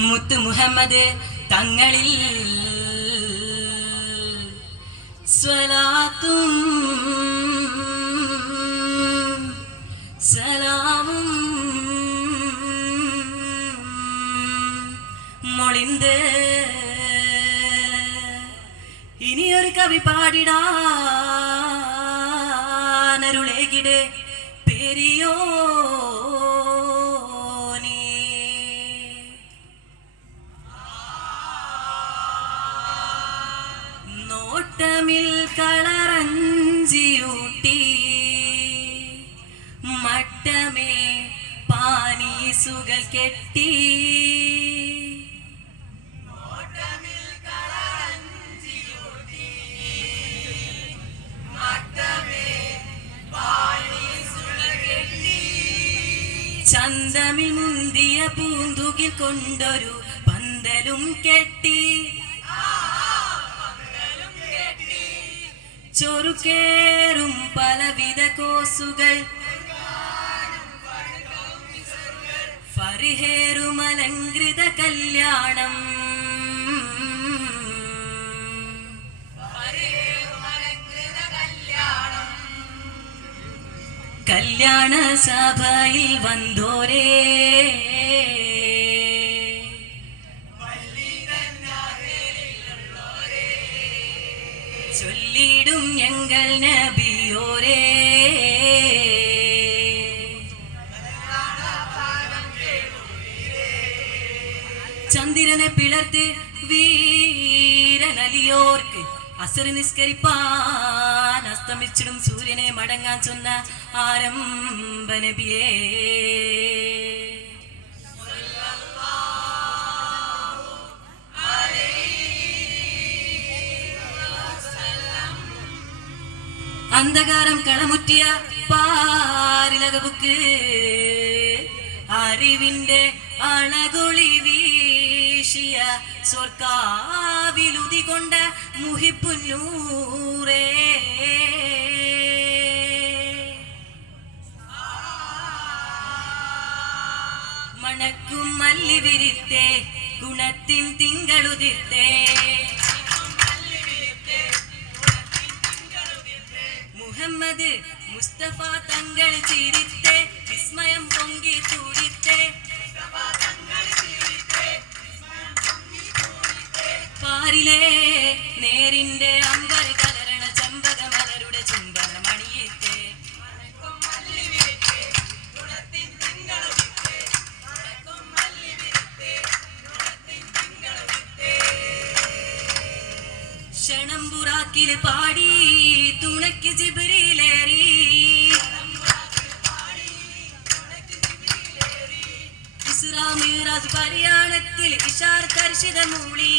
മുത്ത് മുഹമ്മദ് തങ്ങളിൽ സ്വലാത്തും സലാമും മൊളിന്ത് ഇനിയൊരു കവി പാടിടാനരുളേകിടെ പെരിയോ നോട്ടമിൽ കളറഞ്ചിയൂട്ടി മട്ടമേ പാനീസുകൾ കെട്ടി ചന്തമിൽ മുന്തിയ പൂന്തുകിൽ കൊണ്ടൊരു പന്തലും കെട്ടി ചൊറുക്കേറും പലവിധ കോസുകൾ ഫറിഹേറും അലങ്കൃത കല്യാണം കല്യാണ സഭയിൽ വന്നോരേ ചൊല്ലിടും ഞങ്ങൾ നബിയോരേ ചന്ദ്രനെ പിളർത്ത് വീരനലിയോർക്ക് അസർ നിസ്കരിപ്പാൻ അസ്തമിച്ചിടും സൂര്യനെ മടങ്ങാൻ ചൊന്ന ആരംഭ നബിയേ അന്ധകാരം കളമുറ്റിയ പാരിലകവുക്ക് അറിവിന്റെ അളകൊളി വീശിയ സ്വർക്കാവിലുതികൊണ്ട മുഹിപ്പുന്നൂറേ മണക്കും മല്ലി വിരിത്തേ ഗുണത്തിൻ തിങ്കളുതിർത്തേ മുഹമ്മദ് മുസ്തഫ തങ്ങൾ ചിരിത്തേ വിസ്മയം പൊങ്കി തുടിത്തേ പാരിലെ നേരിന്റെ അമ്പർ കലരണ ചമ്പക മലരുടെ ചുംബന മണിയിത്തേ ക്ഷണംപുറാക്കില് പാടി തുണയ്ക്ക് ജിബ്രീലേറി ഇസ്രാ മിഅ്റാജ് പര്യാണത്തിൽ ഇശാർ കർഷിത മൂളി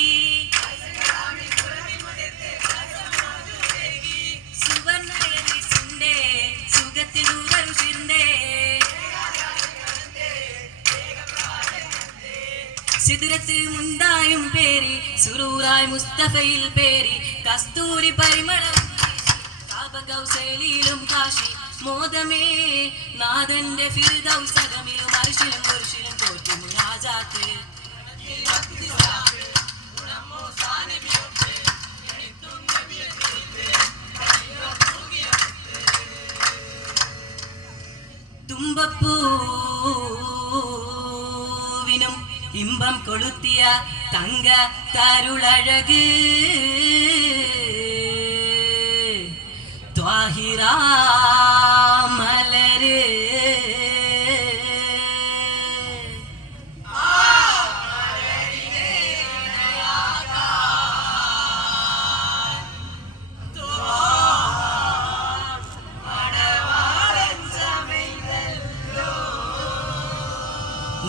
സുവർണയനിസിന്റെ സുഖത്തിൽ ഉറരുചിർന്നേ സിദ്റത്ത് മുണ്ടായും പേരി സുറൂറായി മുസ്തഫയിൽ പേരി കസ്തൂരി പരിമളം കാബകൗസലിലും കാശി മോദമേ നാഥന്റെ ഫിർദൗസകമിലും അർശിലും കുർശിലും തോറ്റു മുനാജാത്ത് തുമ്പപ്പൂവിനും ഇമ്പം കൊളുത്തിയ തങ്ക തരുളഴക് ത്വാഹിറാ മലര്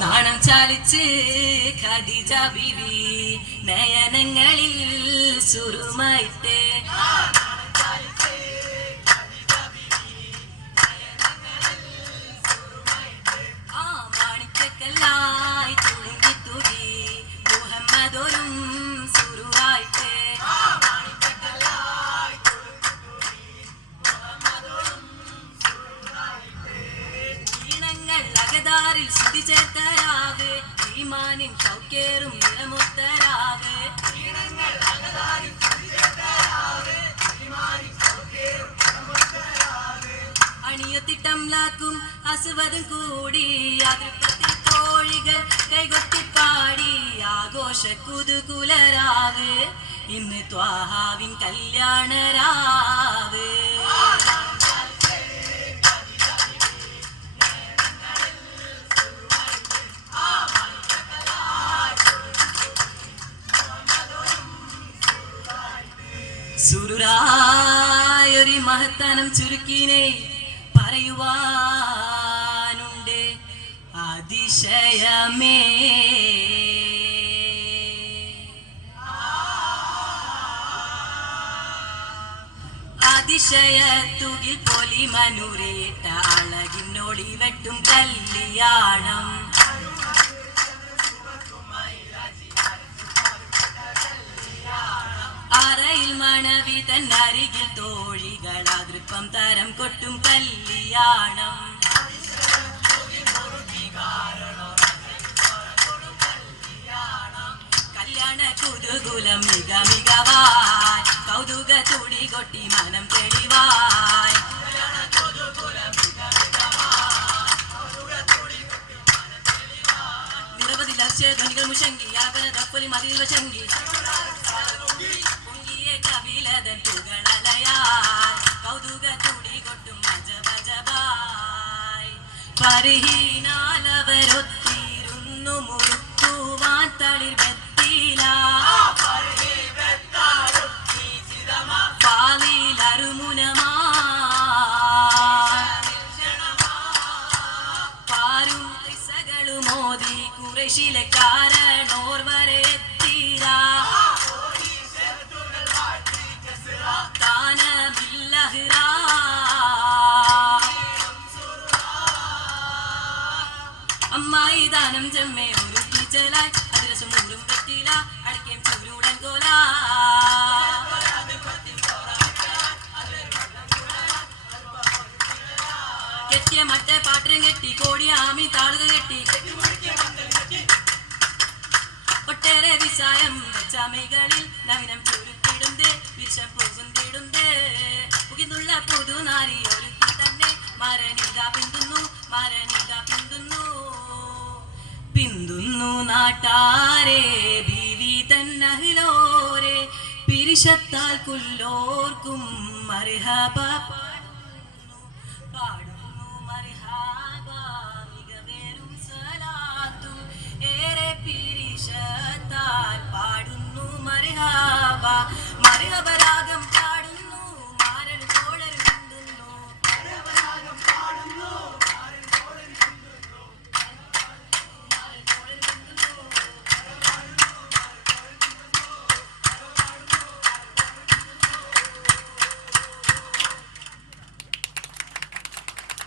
നാണം ചാലിച്ച് ഖദീജ ബീവി നയനങ്ങളിൽ സുറുമായിട്ട് ആ മാണിക്കല്ലായി തുളുങ്കി തുകി മുഹമ്മദോരും സുറുവായിട്ട് ഈണങ്ങൾ അകതാരിൽ സ്തുതി ചേർത്തരാവ് ഈമാനിൻ ഷൗക്കേറും ആസ്വദം കൂടി അതിർപ്പത്തിൽ തോഴികൾ കൈകൊട്ടിപ്പാടി ആഘോഷ കുതുകുലരാവ് ഇന്ന് ത്വാഹാവിൻ കല്യാണരാവ്. സുറുരായൊരു മഹത്താനം ചുരുക്കിനെ പറയുവാനുണ്ട് അതിശയമേ. അതിശയത്തുകിൽ പൊലിമനുരേട്ട അഴകിനോടി വെട്ടും കല്യാണം. അറയിൽ മണവി തന്നരികിൽ തോഴികൾ അതൃപ്പം തരം കൊട്ടും കല്യാണം. കല്യാണ കുതുകുലം മിക മികവായി കൗതുക തുടി കൊട്ടി മനം തെളിവായി. നിരവധി ലക്ഷ്യധ്വനികൾ മുഷങ്കി യാപന ദപ്പൊലി മതിൽ വശങ്കി കവിലതൻ തുകളലയാൽ കൗതുക തുടി കൊട്ടും മജബജബായി. പരിഹീനാലവരൊത്തിരുന്നു മുറുക്കുവാൻ തളിർ വെത്തില പാലിലറുമുനമാ പാരും ഇസകളുമോദി കുറേശിലെ കാരണോർ വരെ എത്തീരാ. അമ്മായി ദാനം ചെമ്മേ ഒരു ടീച്ചലായി അതിരസം നൂറും പറ്റില്ല അടക്കേം ചൂരൂടൻ കോല. കെട്ടിയ മറ്റേ പാട്ടം കെട്ടി കോടിയാമി താളുക കെട്ടി ഒട്ടേറെ വിസായം ചമൈകളിൽ നവീനം ചുരുട്ടിടുന്നേ വിഷം പോകുന്നിടുന്നേ പുകിന്നുള്ള പുതുനാരി ഒരുക്കി തന്നെ മരനിത പിന്തുന്നു മരനിത പിന്തുന്നു പിന്തുന്നു നാട്ടാരെ ബീവി തന്നഹിലോരെ പിരിശത്താൽ കുല്ലോർക്കും മർഹബ പാടുന്നു മർഹബ മികവേറും സലാത്തും ഏറെ പിരിശത്താൽ പാടുന്നു മർഹബ മർഹബ.